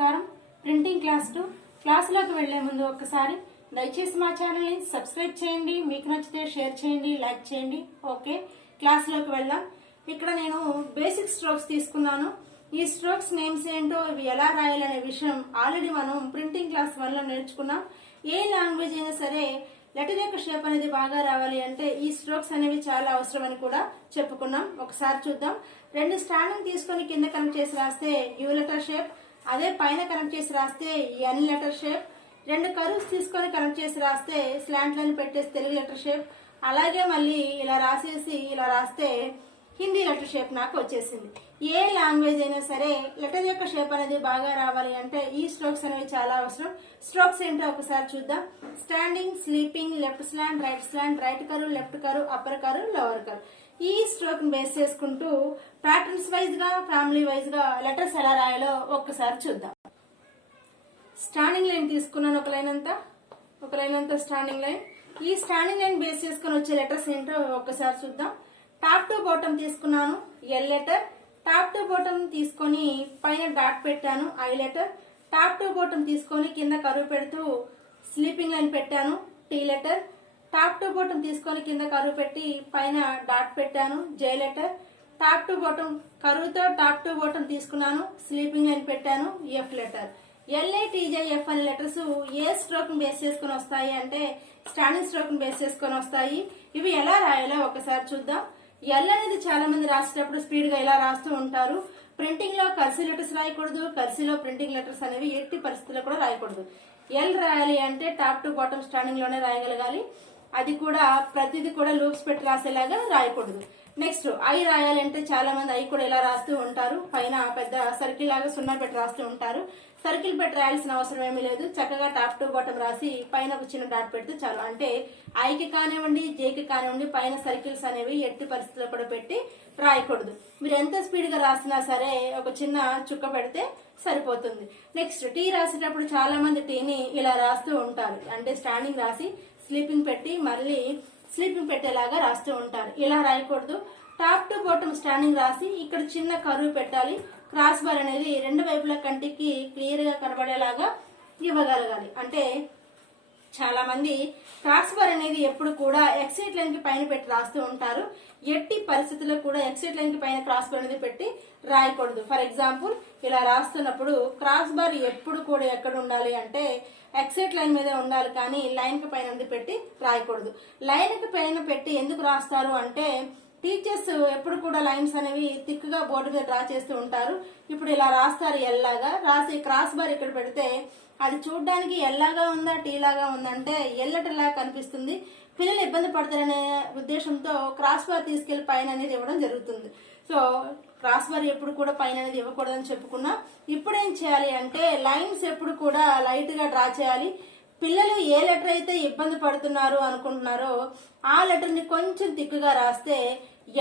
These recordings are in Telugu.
నమస్కారం. ప్రింటింగ్ క్లాసులోకి వెళ్లే ముందు ఒక్కసారి దయచేసి మా ఛానల్ని సబ్స్క్రైబ్ చేయండి. మీకు నచ్చితే షేర్ చేయండి, లైక్ చేయండి. ఓకే, క్లాసులోకి వెళ్దాం. ఇక్కడ నేను బేసిక్ స్ట్రోక్స్ తీసుకున్నాను. ఈ స్ట్రోక్స్ నేమ్స్ ఏంటో, ఇవి ఎలా రాయాలనే విషయం ఆల్రెడీ మనం ప్రింటింగ్ క్లాస్ 1లో నేర్చుకున్నాం. ఏ లాంగ్వేజ్ అయినా సరే లెటర్ యొక్క షేప్ అనేది బాగా రావాలి అంటే ఈ స్ట్రోక్స్ అనేవి చాలా అవసరం అని కూడా చెప్పుకున్నాం. ఒకసారి చూద్దాం. రెండు స్టాండింగ్ తీసుకొని కింద కనెక్ట్ చేసి రాస్తే యూ లెటర్ షేప్, అదే పైన కనెక్ట్ చేసి రాస్తే ఎన్ లెటర్ షేప్. రెండు కర్వ్స్ తీసుకొని కనెక్ట్ చేసి రాస్తే స్లాంట్ లైన్ పెట్టేసి తెలుగు లెటర్ షేప్. అలాగే మళ్ళీ ఇలా రాసేసి ఇలా రాస్తే హిందీ లెటర్ షేప్ నాకు వచ్చేసింది. ఏ లాంగ్వేజ్ అయినా సరే లెటర్ యొక్క షేప్ అనేది బాగా రావాలి అంటే ఈ స్ట్రోక్స్ అనేవి చాలా అవసరం. స్ట్రోక్స్ ఏంటో ఒకసారి చూద్దాం. Standing, sleeping, left slant, right curve, left curve, upper curve, lower curve. ఈ స్ట్రోక్ బేస్ చేసుకుంటూ ప్యాటర్న్స్ వైజ్ గా, ఫ్యామిలీ వైజ్ గా లెటర్స్ ఎలా రాయాలో ఒక్కసారి చూద్దాం. స్టాండింగ్ లైన్ తీసుకున్నాను, ఒక లైన్ అంతా స్టాండింగ్ లైన్. ఈ స్టాండింగ్ లైన్ బేస్ చేసుకుని వచ్చే లెటర్స్ ఏంటో ఒక్కసారి చూద్దాం. టాప్ టు బాటమ్ తీసుకున్నాను, L letter. Top to bottom తీసుకొని పైన డాట్ పెట్టాను, I letter. Top to bottom తీసుకొని కింద కరువు పెడుతూ స్లీపింగ్ లైన్ పెట్టాను, T letter. Top to bottom తీసుకొని కింద కరువు పెట్టి పైన డాట్ పెట్టాను, J letter. Top to bottom కరువుతో టాప్ టు బాటమ్ తీసుకున్నాను, స్లీపింగ్ లైన్ పెట్టాను, ఎఫ్ లెటర్. ఎల్ఐటీజేఎఫ్ అనే లెటర్స్ ఏ స్ట్రోక్ బేస్ చేసుకుని వస్తాయి అంటే స్టాండింగ్ స్ట్రోక్ బేస్ చేసుకుని వస్తాయి. ఇవి ఎలా రాయాలో ఒకసారి చూద్దాం. ఎల్ అనేది చాలా మంది రాసేటప్పుడు స్పీడ్ గా ఇలా రాస్తూ ఉంటారు. ప్రింటింగ్ లో కర్సీ లెటర్స్ రాయకూడదు, కర్సీలో ప్రింటింగ్ లెటర్స్ అనేవి ఎట్టి పరిస్థితుల్లో కూడా రాయకూడదు. ఎల్ రాయాలి అంటే టాప్ టు బాటమ్ స్టాండింగ్ లోనే రాయగలగాలి. అది కూడా ప్రతిదీ కూడా లూప్స్ పెట్టి రాసేలాగా రాయకూడదు. నెక్స్ట్ ఐ రాయాలి అంటే చాలా మంది ఐ కూడా ఇలా రాస్తూ ఉంటారు. పైన పెద్ద సర్కిల్ లాగా సున్నా పెట్టి రాస్తూ ఉంటారు. సర్కిల్ పెట్టి రాయాల్సిన అవసరం ఏమీ లేదు. చక్కగా టాప్ టు బాటమ్ రాసి పైన ఒక చిన్న డాట్ పెడితే చాలు. అంటే ఐకి కానివ్వండి, జేకి కానివ్వండి, పైన సర్కిల్స్ అనేవి ఎట్టి పరిస్థితుల్లో కూడా పెట్టి రాయకూడదు. మీరు ఎంత స్పీడ్ గా రాసినా సరే ఒక చిన్న చుక్క పెడితే సరిపోతుంది. నెక్స్ట్ టీ రాసేటప్పుడు చాలా మంది టీని ఇలా రాస్తూ ఉంటారు. అంటే స్టాండింగ్ రాసి స్లీపింగ్ పెట్టి మళ్ళీ స్లీపింగ్ పెట్టేలాగా రాస్తూ ఉంటారు. ఇలా రాయకూడదు. టాప్ టు బాటమ్ స్టాండింగ్ రాసి ఇక్కడ చిన్న కరువు పెట్టాలి. క్రాస్ బార్ అనేది రెండు వైపుల కంటికి క్లియర్ గా కనబడేలాగా ఇవ్వగలగాలి. అంటే చాలా మంది క్రాస్ బార్ అనేది ఎప్పుడు కూడా ఎక్సైట్ లైన్ కి పైన పెట్టి రాస్తూ ఉంటారు. ఎట్టి పరిస్థితుల్లో కూడా ఎక్సైట్ లైన్ కి పైన క్రాస్ బార్ అనేది పెట్టి రాయకూడదు. ఫర్ ఎగ్జాంపుల్ ఇలా రాస్తున్నప్పుడు క్రాస్ బార్ ఎప్పుడు కూడా ఎక్కడ ఉండాలి అంటే ఎక్సైట్ లైన్ మీదే ఉండాలి, కానీ లైన్ కి పైన పెట్టి రాయకూడదు. లైన్ కి పైన పెట్టి ఎందుకు రాస్తారు అంటే టీచర్స్ ఎప్పుడు కూడా లైన్స్ అనేవి థిక్ గా బోర్డు మీద డ్రా చేస్తూ ఉంటారు. ఇప్పుడు ఇలా రాస్తారు ఎల్లాగా రాసి క్రాస్ బార్ ఇక్కడ పెడితే అది చూడడానికి ఎల్లాగా ఉందా టీ లాగా ఉందంటే ఎల్లటిలాగా కనిపిస్తుంది. పిల్లలు ఇబ్బంది పడతారనే ఉద్దేశంతో క్రాస్ బార్ తీసుకెళ్లి పైన అనేది ఇవ్వడం జరుగుతుంది. సో క్రాస్ బార్ ఎప్పుడు కూడా పైన అనేది ఇవ్వకూడదని చెప్పుకున్నా. ఇప్పుడు ఏం చేయాలి అంటే లైన్స్ ఎప్పుడు కూడా లైట్ గా డ్రా చేయాలి. పిల్లలు ఏ లెటర్ అయితే ఇబ్బంది పడుతున్నారు అనుకుంటున్నారో ఆ లెటర్ ని కొంచెం తిక్కుగా రాస్తే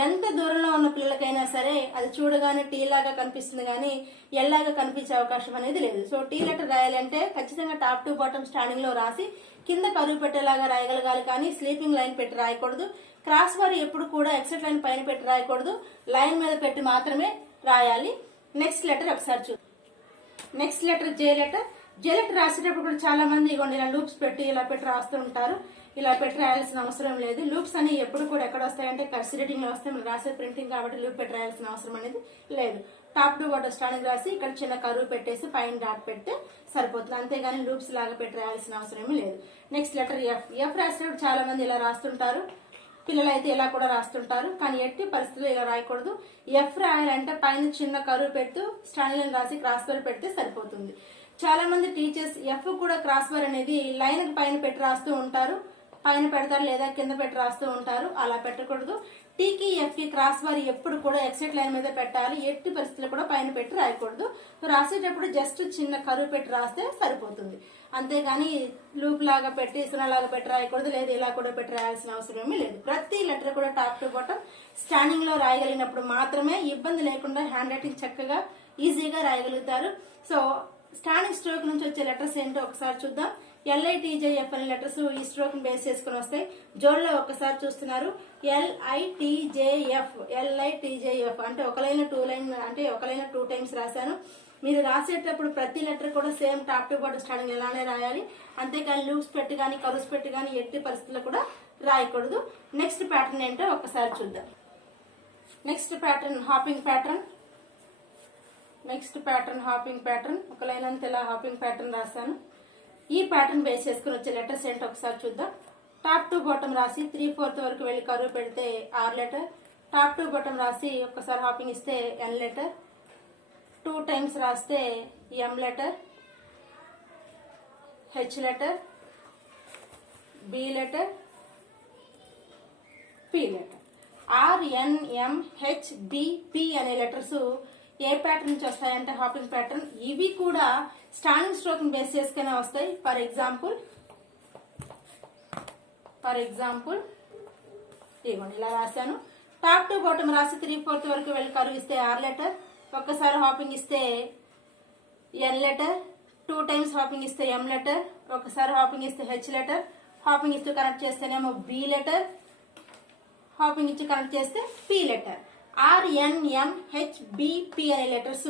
ఎంత దూరంలో ఉన్న పిల్లలకైనా సరే అది చూడగానే టీ లాగా కనిపిస్తుంది, కానీ ఎల్లాగా కనిపించే అవకాశం అనేది లేదు. సో టీ లెటర్ రాయాలంటే ఖచ్చితంగా టాప్ టు బాటమ్ స్టాండింగ్ లో రాసి కింద కరువు పెట్టేలాగా రాయగలగాలి, కానీ స్లీపింగ్ లైన్ పెట్టి రాయకూడదు. క్రాస్ బార్ ఎప్పుడు కూడా ఎక్సెట్ లైన్ పైన పెట్టి రాయకూడదు, లైన్ మీద పెట్టి మాత్రమే రాయాలి. నెక్స్ట్ లెటర్ ఒకసారి చూద్దాం. Next letter J letter. J letter రాసేటప్పుడు కూడా చాలా మంది ఇగోండి ఇలా లూప్స్ పెట్టి ఇలా పెట్టి రాస్తూ ఉంటారు. ఇలా పెట్టి రాయాల్సిన అవసరం లేదు. లూప్స్ అని ఎప్పుడు కూడా ఎక్కడ వస్తాయంటే కర్సీ రీడింగ్ లో వస్తాయి. మనం రాసే ప్రింటింగ్ కాబట్టి లూప్ పెట్టి రాయాల్సిన అవసరం అనేది లేదు. టాప్ టు బాటమ్ స్టాండింగ్ రాసి ఇక్కడ చిన్న కరువు పెట్టేసి పైన డాట్ పెడితే సరిపోతుంది. అంతేగాని లూప్స్ లాగా పెట్టి రాయాల్సిన అవసరం ఏమీ లేదు. Next letter F. ఎఫ్ రాసేటప్పుడు చాలా మంది ఇలా రాస్తుంటారు. పిల్లలు అయితే ఇలా కూడా రాస్తుంటారు, కానీ ఎట్టి పరిస్థితుల్లో ఇలా రాయకూడదు. ఎఫ్ రాయాలంటే పైన చిన్న కరువు పెడుతూ స్టాండింగ్ లైన్ రాసి క్రాస్ బార్ పెడితే సరిపోతుంది. చాలా మంది టీచర్స్ ఎఫ్ కూడా క్రాస్ బార్ అనేది లైన్ పైన పెట్టి రాస్తూ ఉంటారు. పైన పెడతారు లేదా కింద పెట్టి రాస్తూ ఉంటారు. అలా పెట్టకూడదు. టీకి ఎఫ్ కి క్రాస్ బార్ ఎప్పుడు కూడా ఎక్సెట్ లైన్ మీద పెట్టాలి. ఎట్టి పరిస్థితుల్లో కూడా పైన పెట్టి రాయకూడదు. రాసేటప్పుడు జస్ట్ చిన్న కరువు పెట్టి రాస్తే సరిపోతుంది. అంతేగాని లూప్ లాగా పెట్టి సున్నాలాగా పెట్టి రాయకూడదు, లేదా ఇలా కూడా పెట్టి రాయాల్సిన అవసరం ఏమీ లేదు. ప్రతి లెటర్ కూడా టాప్ టు బాటమ్ స్టాండింగ్ లో రాయగలిగినప్పుడు మాత్రమే ఇబ్బంది లేకుండా హ్యాండ్ రైటింగ్ చక్కగా ఈజీగా రాయగలుగుతారు. సో స్టాండింగ్ స్ట్రోక్ నుంచి వచ్చే లెటర్స్ ఏంటో ఒకసారి చూద్దాం. ఎల్ఐటీజేఎఫ్ అనే లెటర్స్ ఈ స్ట్రోక్ బేస్ చేసుకుని వస్తాయి. జోన్లో ఒకసారి చూస్తున్నారు. ఎల్ఐటీజేఎఫ్ అంటే ఒక లైన్ 2 టైమ్స్ రాశాను. మీరు రాసేటప్పుడు ప్రతి లెటర్ కూడా same top to bottom starting ఇలానే రాయాలి. అంతేకాని లూప్స్ పెట్టి కానీ కరుస్ పెట్టి కానీ ఎట్టి పరిస్థితుల్లో కూడా రాయకూడదు. నెక్స్ట్ ప్యాటర్న్ ఏంటో ఒకసారి చూద్దాం. Next pattern hopping pattern. Hopping pattern ఒక లైన్ అంతా ఇలా హాపింగ్ ప్యాటర్న్ రాశాను. ఈ ప్యాటర్న్ బేస్ చేసుకుని వచ్చే లెటర్స్ ఏంటో ఒకసారి చూద్దాం. టాప్ టు బాటమ్ రాసి 3/4 వరకు వెళ్ళి కరువు పెడితే R letter. Top to bottom రాసి ఒక్కసారి హాపింగ్ ఇస్తే N లెటర్. 2 టైమ్స్ రాస్తే M letter, H letter, B letter, P letter. R, N, M, H, B, P అనే లెటర్స్ ఏ ప్యాటర్న్ నుంచి వస్తాయంటే హాపింగ్ ప్యాటర్న్. ఇవి కూడా స్టాండింగ్ స్ట్రోక్ ని బేస్ చేసుకునే వస్తాయి. ఫర్ ఎగ్జాంపుల్ ఇదిగోండి ఇలా రాశాను. టాప్ టు బాటమ్ రాసి 3/4 వరకు వెళ్ళి కరువు ఇస్తే R లెటర్. ఒక్కసారి హాపింగ్ ఇస్తే N లెటర్. 2 టైమ్స్ హాపింగ్ ఇస్తే M లెటర్. ఒకసారి హాపింగ్ ఇస్తే H లెటర్. హాపింగ్ ఇస్తూ కనెక్ట్ చేస్తేనేమో B లెటర్. హాపింగ్ ఇచ్చి కనెక్ట్ చేస్తే P letter. R, N, M, H, B, P అనే లెటర్స్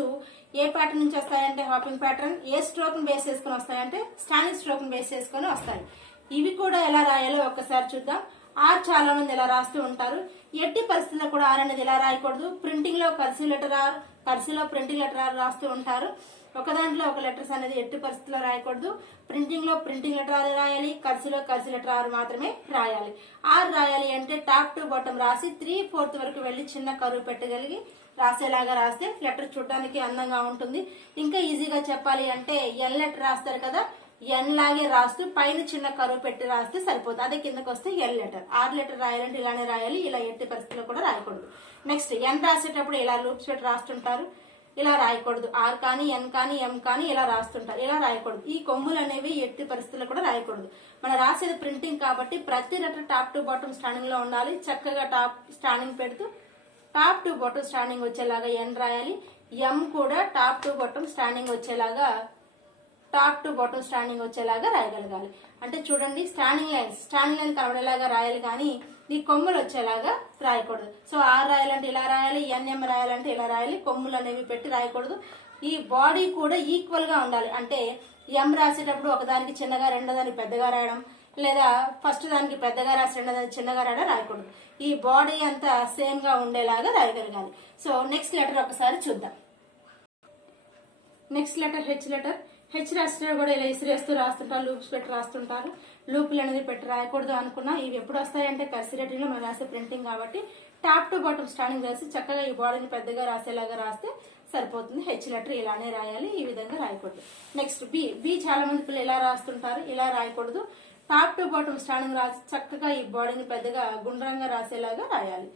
ఏ ప్యాటర్న్ నుంచి వస్తాయంటే హాపింగ్ ప్యాటర్న్. ఏ స్ట్రోక్ ని బేస్ చేసుకుని వస్తాయంటే స్టాండింగ్ స్ట్రోక్ ని బేస్ చేసుకుని వస్తాయి. ఇవి కూడా ఎలా రాయాలో ఒక్కసారి చూద్దాం. R చాలా మంది ఎలా రాస్తూ ఉంటారు. ఎట్టి పరిస్థితుల్లో కూడా R అనేది ఎలా రాయకూడదు. ప్రింటింగ్ లో కర్సివ్ లెటర్ R, కర్సివ్ లో ప్రింటింగ్ లెటర్ R రాస్తూ ఉంటారు. ఒక దాంట్లో ఒక లెటర్స్ అనేది ఎట్టి పరిస్థితుల్లో రాయకూడదు. ప్రింటింగ్ లో ప్రింటింగ్ లెటర్ R రాయాలి, కర్సివ్ లో కర్సివ్ లెటర్ R మాత్రమే రాయాలి. R రాయాలి అంటే టాప్ టు బాటమ్ రాసి 3/4 వరకు వెళ్లి చిన్న కరువు పెట్టగలిగి రాసేలాగా రాస్తే లెటర్ చూడడానికి అందంగా ఉంటుంది. ఇంకా ఈజీగా చెప్పాలి అంటే N లెటర్ రాస్తారు కదా, N లాగే రాస్తూ పైన చిన్న కరువు పెట్టి రాస్తే సరిపోతుంది. అదే కిందకి వస్తే L లెటర్. R లెటర్ రాయాలంటే ఇలానే రాయాలి. ఇలా ఎట్టి పరిస్థితుల్లో కూడా రాయకూడదు. నెక్స్ట్ N రాసేటప్పుడు ఇలా లూప్స్ పెట్టి రాస్తుంటారు. ఇలా రాయకూడదు. R కానీ N కానీ M కానీ ఇలా రాస్తుంటారు. ఇలా రాయకూడదు. ఈ కొమ్ములు అనేవి ఎట్టి పరిస్థితుల్లో కూడా రాయకూడదు. మనం రాసేది ప్రింటింగ్ కాబట్టి ప్రతి letter top to bottom standing లో ఉండాలి. చక్కగా టాప్ స్టాండింగ్ పెడుతూ టాప్ టు బాటమ్ స్టాండింగ్ వచ్చేలాగా N రాయాలి. M కూడా టాప్ టు బాటమ్ స్టాండింగ్ వచ్చేలాగా రాయగలగాలి. అంటే చూడండి స్టాండింగ్ లైన్ కనబడేలాగా రాయాలి కానీ ఈ కొమ్ములు వచ్చేలాగా రాయకూడదు. సో R రాయాలంటే ఇలా రాయాలి, NM రాయాలంటే ఇలా రాయాలి. కొమ్ములు అనేవి పెట్టి రాయకూడదు. ఈ బాడీ కూడా ఈక్వల్ గా ఉండాలి. అంటే M రాసేటప్పుడు ఒకదానికి చిన్నగా రెండో దానికి పెద్దగా రాయడం, లేదా ఫస్ట్ దానికి పెద్దగా రాసి రెండో దానికి చిన్నగా రాయడం రాయకూడదు. ఈ బాడీ అంతా సేమ్ గా ఉండేలాగా రాయగలగాలి. సో నెక్స్ట్ లెటర్ ఒకసారి చూద్దాం. Next letter H letter. H రాసిన కూడా ఇలా ఇసిరేస్తూ రాస్తుంటారు, లూప్స్ పెట్టి రాస్తుంటారు. లూపులు అనేది పెట్టి రాయకూడదు అనుకున్నా ఇవి ఎప్పుడు వస్తాయంటే కర్సివ్ రైటింగ్ లో మనం రాసే ప్రింటింగ్ కాబట్టి టాప్ టు బాటమ్ స్టాండింగ్ రాసి చక్కగా ఈ బాడీని పెద్దగా రాసేలాగా రాస్తే సరిపోతుంది. H లెటర్ ఇలానే రాయాలి, ఈ విధంగా రాయకూడదు. నెక్స్ట్ B చాలా మంది పిల్లలు ఇలా రాస్తుంటారు, ఇలా రాయకూడదు. టాప్ టు బాటమ్ స్టాండింగ్ రాసి చక్కగా ఈ బాడీని పెద్దగా గుండ్రంగా రాసేలాగా రాయాలి.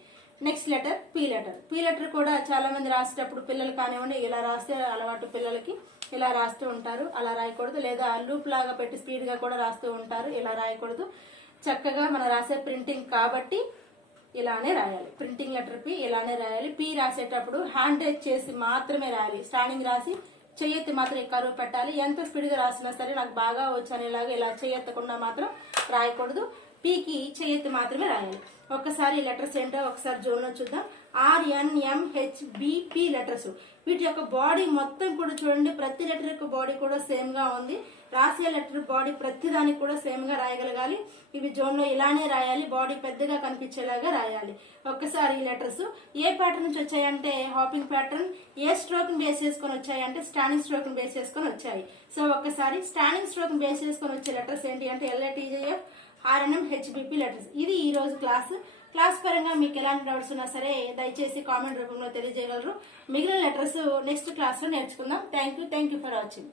Next letter P letter. P letter కూడా చాలా మంది రాసేటప్పుడు పిల్లలు కానివ్వండి ఇలా రాస్తే అలవాటు పిల్లలకి ఇలా రాస్తూ ఉంటారు. అలా రాయకూడదు. లేదా లూప్ లాగా పెట్టి స్పీడ్ గా కూడా రాస్తూ ఉంటారు. ఇలా రాయకూడదు. చక్కగా మనం రాసే ప్రింటింగ్ కాబట్టి ఇలానే రాయాలి. ప్రింటింగ్ లెటర్ P ఇలానే రాయాలి. P రాసేటప్పుడు హ్యాండ్ రైజ్ చేసి మాత్రమే రాయాలి. స్టాండింగ్ రాసి చెయ్యెత్తి మాత్రం కరువు పెట్టాలి. ఎంత స్పీడ్ గా రాసినా సరే నాకు బాగా వచ్చు అనేలాగా ఇలా చెయ్యెత్తకుండా మాత్రం రాయకూడదు. Pకి చెయ్యెత్తి మాత్రమే రాయాలి. ఒక్కసారి లెటర్స్ ఏంటో ఒకసారి జోన్ లో చూద్దాం. R, N, M, H, B, P letters. వీటి యొక్క బాడీ మొత్తం కూడా చూడండి. ప్రతి లెటర్ యొక్క బాడీ కూడా సేమ్ గా ఉంది. రాసే లెటర్ బాడీ ప్రతి దానికి కూడా సేమ్ గా రాయగలగాలి. ఇవి జోన్ లో ఇలానే రాయాలి. బాడీ పెద్దగా కనిపించేలాగా రాయాలి. ఒక్కసారి ఈ లెటర్స్ ఏ ప్యాటర్న్ నుంచి వచ్చాయంటే హాపింగ్ ప్యాటర్న్. ఏ స్ట్రోక్ ని బేస్ చేసుకుని వచ్చాయంటే స్టాండింగ్ స్ట్రోక్ ని బేస్ చేసుకుని వచ్చాయి. సో ఒక్కసారి స్టాండింగ్ స్ట్రోక్ ని బేస్ చేసుకుని వచ్చే లెటర్స్ ఏంటి అంటే LATJF, RNM, HBP లెటర్స్. ఇది ఈ రోజు క్లాస్ పరంగా మీకు ఎలాంటి డౌట్స్ ఉన్నా సరే దయచేసి కామెంట్ రూపంలో తెలియజేయగలరు. మిగిలిన లెటర్స్ నెక్స్ట్ క్లాస్ లో నేర్చుకుందాం. Thank you for watching.